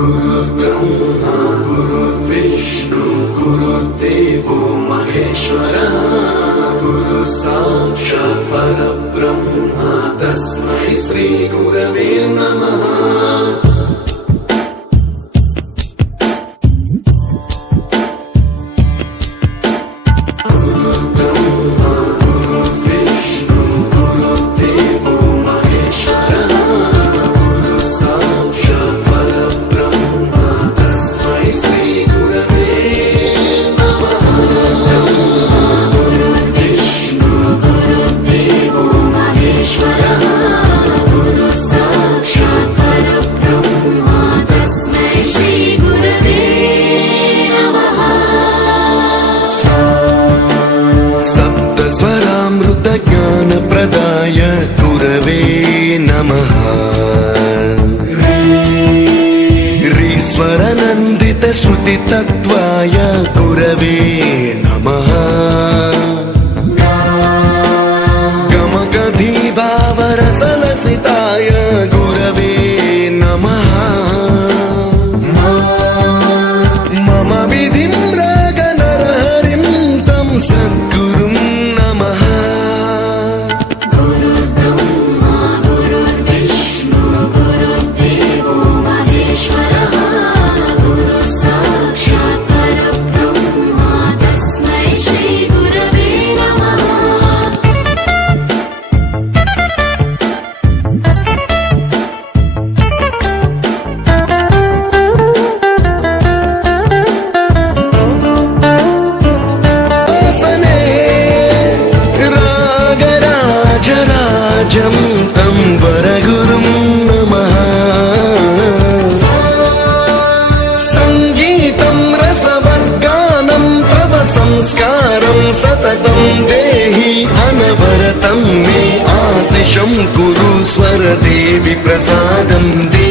गुरुर्ब्रह्मा गुरुर्विष्णु गुरुर्देवो महेश्वरः गुरु साक्षात् परब्रह्म तस्मै श्री गुरवे नमः। ज्ञान प्रदाय गुरवे नमः। ईश्वर नंदित श्रुति तत्वाय गुरवे नमः। गमगधी भावरसलसिताय गुरवे नमः। मम विधिं रागनरहरिं तं सद्गुरुं नमः। तं वरगुरुं नमः। संगीतं रसवर्गानं तव संस्कारं सततं देहि अनवरतं मे आशिषं कुरु स्वरदेवि प्रसादं देहि।